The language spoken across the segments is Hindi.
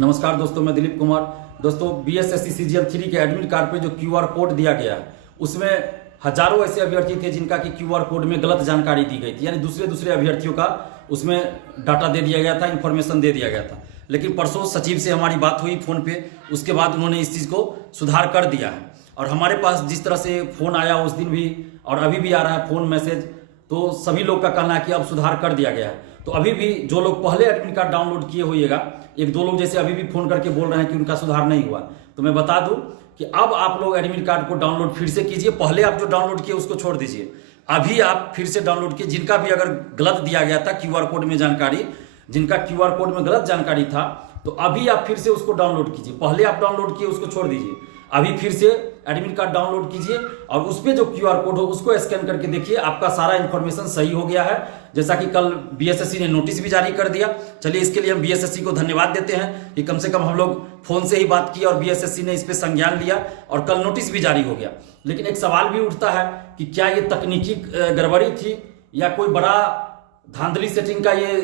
नमस्कार दोस्तों, मैं दिलीप कुमार। दोस्तों, बीएसएससी सीजीएल 3 के एडमिट कार्ड पे जो क्यूआर कोड दिया गया है उसमें हजारों ऐसे अभ्यर्थी थे जिनका कि क्यूआर कोड में गलत जानकारी दी गई थी, यानी दूसरे अभ्यर्थियों का उसमें डाटा दे दिया गया था, इन्फॉर्मेशन दे दिया गया था। लेकिन परसों सचिव से हमारी बात हुई फोन पे, उसके बाद उन्होंने इस चीज़ को सुधार कर दिया है। और हमारे पास जिस तरह से फ़ोन आया उस दिन भी और अभी भी आ रहा है फ़ोन मैसेज, तो सभी लोग का कहना है कि अब सुधार कर दिया गया है। तो अभी भी जो लोग पहले एडमिट कार्ड डाउनलोड किए होइएगा, एक दो लोग जैसे अभी भी फोन करके बोल रहे हैं कि उनका सुधार नहीं हुआ, तो मैं बता दूं कि अब आप लोग एडमिट कार्ड को डाउनलोड फिर से कीजिए। पहले आप जो डाउनलोड किए उसको छोड़ दीजिए, अभी आप फिर से डाउनलोड कीजिए। जिनका भी अगर गलत दिया गया था क्यूआर कोड में जानकारी, जिनका क्यूआर कोड में गलत जानकारी था, तो अभी आप फिर से उसको डाउनलोड कीजिए। पहले आप डाउनलोड किए उसको छोड़ दीजिए, अभी फिर से एडमिट कार्ड डाउनलोड कीजिए और उस पर जो क्यूआर कोड हो उसको स्कैन करके देखिए, आपका सारा इंफॉर्मेशन सही हो गया है। जैसा कि कल बीएसएससी ने नोटिस भी जारी कर दिया। चलिए, इसके लिए हम बीएसएससी को धन्यवाद देते हैं कि कम से कम हम लोग फोन से ही बात की और बीएसएससी ने इस पर संज्ञान लिया और कल नोटिस भी जारी हो गया। लेकिन एक सवाल भी उठता है कि क्या ये तकनीकी गड़बड़ी थी या कोई बड़ा धांधली सेटिंग का ये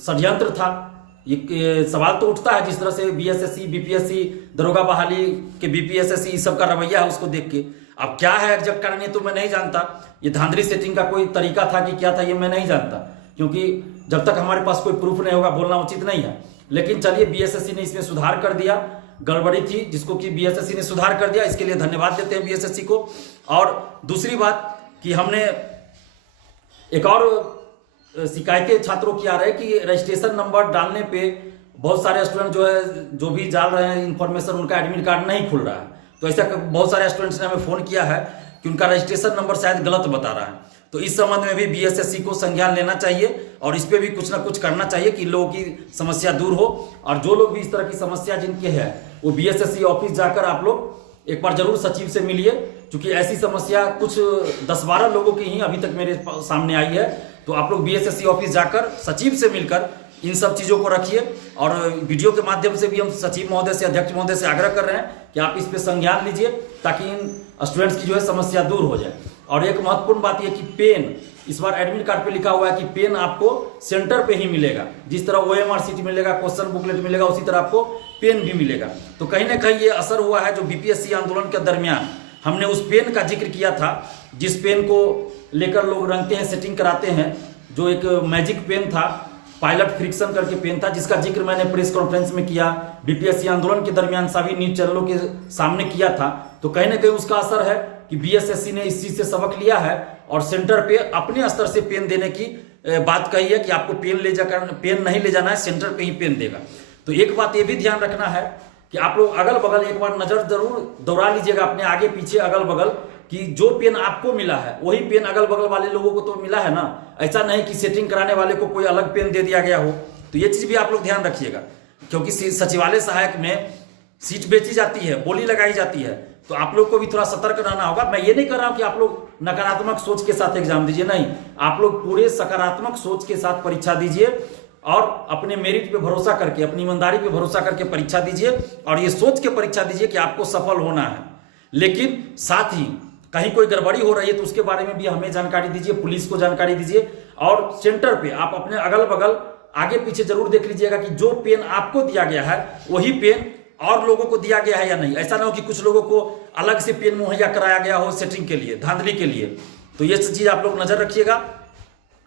षड्यंत्र था। ये सवाल तो उठता है जिस तरह से बीएसएससी, बीपीएससी, दरोगा बहाली के बीपीएसएससी इस सब का रवैया है उसको देख के। अब क्या है एग्जैक्ट कारण ये तो मैं नहीं जानता, ये धांधली सेटिंग का कोई तरीका था कि क्या था ये मैं नहीं जानता, क्योंकि जब तक हमारे पास कोई प्रूफ नहीं होगा बोलना उचित नहीं है। लेकिन चलिए, बीएसएससी ने इसमें सुधार कर दिया, गड़बड़ी थी जिसको कि बीएसएससी ने सुधार कर दिया, इसके लिए धन्यवाद देते हैं बीएसएससी को। और दूसरी बात कि हमने एक और शिकायतें छात्रों की आ रही है कि रजिस्ट्रेशन नंबर डालने पे बहुत सारे स्टूडेंट जो भी डाल रहे हैं इन्फॉर्मेशन, उनका एडमिट कार्ड नहीं खुल रहा है। तो ऐसा बहुत सारे स्टूडेंट्स ने हमें फोन किया है कि उनका रजिस्ट्रेशन नंबर शायद गलत बता रहा है। तो इस संबंध में भी बीएसएससी को संज्ञान लेना चाहिए और इस पर भी कुछ ना कुछ करना चाहिए कि लोगों की समस्या दूर हो। और जो लोग भी इस तरह की समस्या जिनकी है वो बीएसएससी ऑफिस जाकर आप लोग एक बार जरूर सचिव से मिलिए, क्योंकि ऐसी समस्या कुछ 10-12 लोगों की ही अभी तक मेरे सामने आई है। तो आप लोग बीएसएससी ऑफिस जाकर सचिव से मिलकर इन सब चीज़ों को रखिए। और वीडियो के माध्यम से भी हम सचिव महोदय से, अध्यक्ष महोदय से आग्रह कर रहे हैं कि आप इस पे संज्ञान लीजिए ताकि इन स्टूडेंट्स की जो है समस्या दूर हो जाए। और एक महत्वपूर्ण बात यह कि पेन, इस बार एडमिट कार्ड पे लिखा हुआ है कि पेन आपको सेंटर पे ही मिलेगा। जिस तरह ओएमआर शीट मिलेगा, क्वेश्चन बुकलेट मिलेगा, उसी तरह आपको पेन भी मिलेगा। तो कहीं ना कहीं ये असर हुआ है जो बीपीएससी आंदोलन के दरमियान हमने उस पेन का जिक्र किया था, जिस पेन को लेकर लोग रंगते हैं, सेटिंग कराते हैं, जो एक मैजिक पेन था, पायलट फ्रिक्शन करके पेन था, जिसका जिक्र मैंने प्रेस कॉन्फ्रेंस में किया, बीपीएससी आंदोलन के दरमियान सभी न्यूज चैनलों के सामने किया था। तो कहीं ना कहीं उसका असर है कि बीएसएससी ने इस चीज से सबक लिया है और सेंटर पे अपने स्तर से पेन देने की बात कही है कि आपको पेन नहीं ले जाना है, सेंटर पे ही पेन देगा। तो एक बात ये भी ध्यान रखना है कि आप लोग अगल बगल एक बार नजर जरूर दौड़ा लीजिएगा अपने आगे पीछे अगल बगल, कि जो पेन आपको मिला है वही पेन अगल बगल वाले लोगों को तो मिला है ना। ऐसा नहीं कि सेटिंग कराने वाले को कोई अलग पेन दे दिया गया हो। तो ये चीज भी आप लोग ध्यान रखिएगा, क्योंकि सचिवालय सहायक में सीट बेची जाती है, बोली लगाई जाती है, तो आप लोग को भी थोड़ा सतर्क रहना होगा। मैं ये नहीं कर रहा हूं कि आप लोग नकारात्मक सोच के साथ एग्जाम दीजिए, नहीं, आप लोग पूरे सकारात्मक सोच के साथ परीक्षा दीजिए और अपने मेरिट पे भरोसा करके, अपनी ईमानदारी पे भरोसा करके परीक्षा दीजिए और ये सोच के परीक्षा दीजिए कि आपको सफल होना है। लेकिन साथ ही कहीं कोई गड़बड़ी हो रही है तो उसके बारे में भी हमें जानकारी दीजिए, पुलिस को जानकारी दीजिए। और सेंटर पे आप अपने अगल बगल आगे पीछे जरूर देख लीजिएगा कि जो पेन आपको दिया गया है वही पेन और लोगों को दिया गया है या नहीं। ऐसा ना हो कि कुछ लोगों को अलग से पेन मुहैया कराया गया हो सेटिंग के लिए, धांधली के लिए। तो ये चीज आप लोग नजर रखिएगा।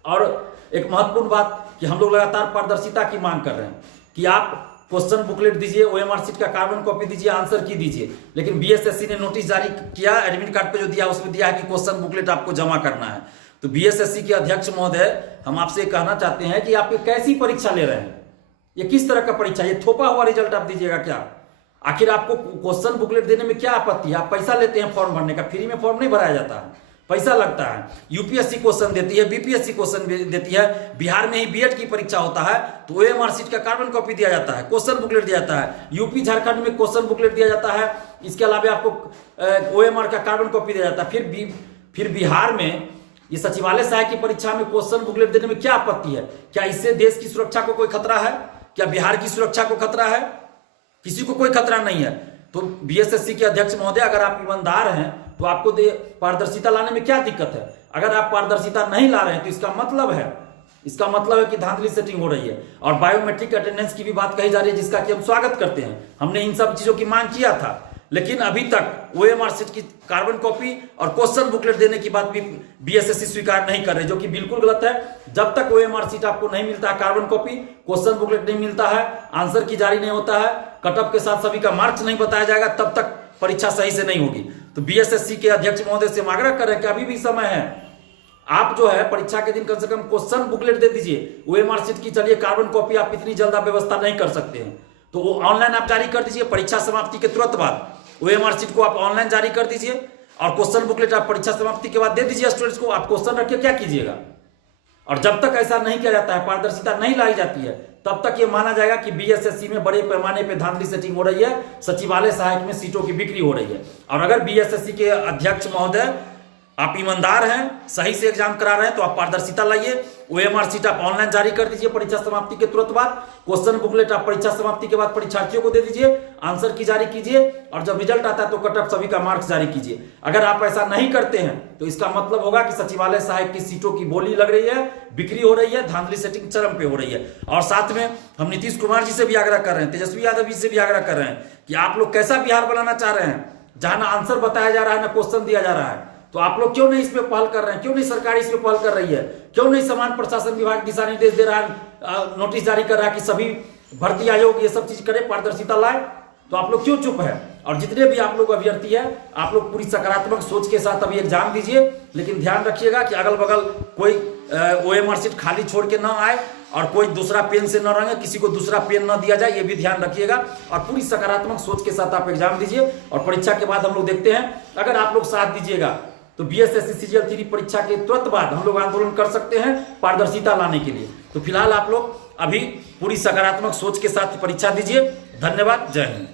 और एक महत्वपूर्ण बात कि हम लोग लगातार पारदर्शिता की मांग कर रहे हैं कि आप क्वेश्चन बुकलेट दीजिए, ओएमआर शीट का कार्बन कॉपी दीजिए, आंसर की दीजिए। लेकिन बीएसएससी ने नोटिस जारी किया, एडमिट कार्ड पे जो दिया उसमें दिया है कि क्वेश्चन बुकलेट आपको जमा करना है। तो बीएसएससी के अध्यक्ष महोदय, हम आपसे कहना चाहते हैं कि आप ये कैसी परीक्षा ले रहे हैं, ये किस तरह का परीक्षा, ये थोपा हुआ रिजल्ट आप दीजिएगा क्या? आखिर आपको क्वेश्चन बुकलेट देने में क्या आपत्ति है? आप पैसा लेते हैं फॉर्म भरने का, फ्री में फॉर्म नहीं भराया जाता है, पैसा लगता है। यूपीएससी क्वेश्चन देती है, बीपीएससी क्वेश्चन देती है, बिहार में ही बीएड की परीक्षा होता है तो ओएमआर शीट का कार्बन कॉपी दिया जाता है, क्वेश्चन बुकलेट दिया जाता है। यूपी झारखंड में क्वेश्चन बुकलेट दिया जाता है, इसके अलावा आपको ओएमआर का कार्बन कॉपी दिया जाता है। फिर बिहार में ये सचिवालय सहायक की परीक्षा में क्वेश्चन बुकलेट देने में क्या आपत्ति है? क्या इससे देश की सुरक्षा को कोई खतरा है? क्या बिहार की सुरक्षा को खतरा है? किसी को कोई खतरा नहीं है। तो बीएसएससी के अध्यक्ष महोदय, अगर आप ईमानदार हैं तो आपको पारदर्शिता लाने में क्या दिक्कत है? अगर आप पारदर्शिता नहीं ला रहे हैं तो इसका मतलब है इसका मतलब है कि धांधली सेटिंग हो रही है। और बायोमेट्रिक अटेंडेंस की भी बात कही जा रही है, जिसका कि हम स्वागत करते हैं। हमने इन सब चीजों की मांग किया था, लेकिन अभी तक ओएमआर शीट की कार्बन कॉपी और क्वेश्चन बुकलेट देने की बात भी बीएसएससी स्वीकार नहीं कर रहे, जो कि बिल्कुल गलत है। जब तक ओएमआर शीट आपको नहीं मिलता है, कार्बन कॉपी, क्वेश्चन बुकलेट नहीं मिलता है, आंसर की जारी नहीं होता है, कटअप के साथ सभी का मार्क्स नहीं बताया जाएगा, तब तक परीक्षा सही से नहीं होगी। तो बीएसएससी के अध्यक्ष महोदय से हम आग्रह कर रहे हैं कि अभी भी समय है, आप जो है परीक्षा के दिन कम से कम क्वेश्चन बुकलेट दे दीजिए। ओएमआर शीट की चलिए कार्बन कॉपी आप इतनी जल्द व्यवस्था नहीं कर सकते हैं, तो वो ऑनलाइन आप जारी कर दीजिए। परीक्षा समाप्ति के तुरंत बाद ओएमआर शीट को आप ऑनलाइन जारी कर दीजिए और क्वेश्चन बुकलेट आप परीक्षा समाप्ति के बाद दे दीजिए स्टूडेंट्स को। आप क्वेश्चन रख के क्या कीजिएगा? और जब तक ऐसा नहीं किया जाता है, पारदर्शिता नहीं लाई जाती है, तब तक ये माना जाएगा कि बीएसएससी में बड़े पैमाने पे धांधली सेटिंग हो रही है, सचिवालय सहायक में सीटों की बिक्री हो रही है। और अगर बीएसएससी के अध्यक्ष महोदय आप ईमानदार हैं, सही से एग्जाम करा रहे हैं, तो आप पारदर्शिता लाइए। ओएमआर शीट आप ऑनलाइन जारी कर दीजिए परीक्षा समाप्ति के तुरंत बाद। क्वेश्चन बुकलेट आप परीक्षा समाप्ति के बाद परीक्षार्थियों को दे दीजिए, आंसर की जारी कीजिए, और जब रिजल्ट आता है तो कट ऑफ सभी का मार्क्स जारी कीजिए। अगर आप ऐसा नहीं करते हैं तो इसका मतलब होगा कि सचिवालय सहायक की सीटों की बोली लग रही है, बिक्री हो रही है, धांधली सेटिंग चरम पे हो रही है। और साथ में हम नीतीश कुमार जी से भी आग्रह कर रहे हैं, तेजस्वी यादव जी से भी आग्रह कर रहे हैं कि आप लोग कैसा बिहार बनाना चाह रहे हैं, जहां ना आंसर बताया जा रहा है, ना क्वेश्चन दिया जा रहा है। तो आप लोग क्यों नहीं इस पे पहल कर रहे हैं? क्यों नहीं सरकार इस पे पहल कर रही है? क्यों नहीं समान प्रशासन विभाग दिशा निर्देश दे रहा है, नोटिस जारी कर रहा है कि सभी भर्ती आयोग ये सब चीज करे, पारदर्शिता लाए? तो आप लोग क्यों चुप है? और जितने भी आप लोग अभ्यर्थी है, आप लोग पूरी सकारात्मक सोच के साथ अभी एग्जाम दीजिए, लेकिन ध्यान रखिएगा कि अगल बगल कोई ओएमआर शीट खाली छोड़ के ना आए और कोई दूसरा पेन से न रंगे, किसी को दूसरा पेन न दिया जाए, ये भी ध्यान रखिएगा। और पूरी सकारात्मक सोच के साथ आप एग्जाम दीजिए, और परीक्षा के बाद हम लोग देखते हैं, अगर आप लोग साथ दीजिएगा तो बीएसएससी सीजीएल 3 परीक्षा के तुरंत बाद हम लोग आंदोलन कर सकते हैं पारदर्शिता लाने के लिए। तो फिलहाल आप लोग अभी पूरी सकारात्मक सोच के साथ परीक्षा दीजिए। धन्यवाद, जय हिंद।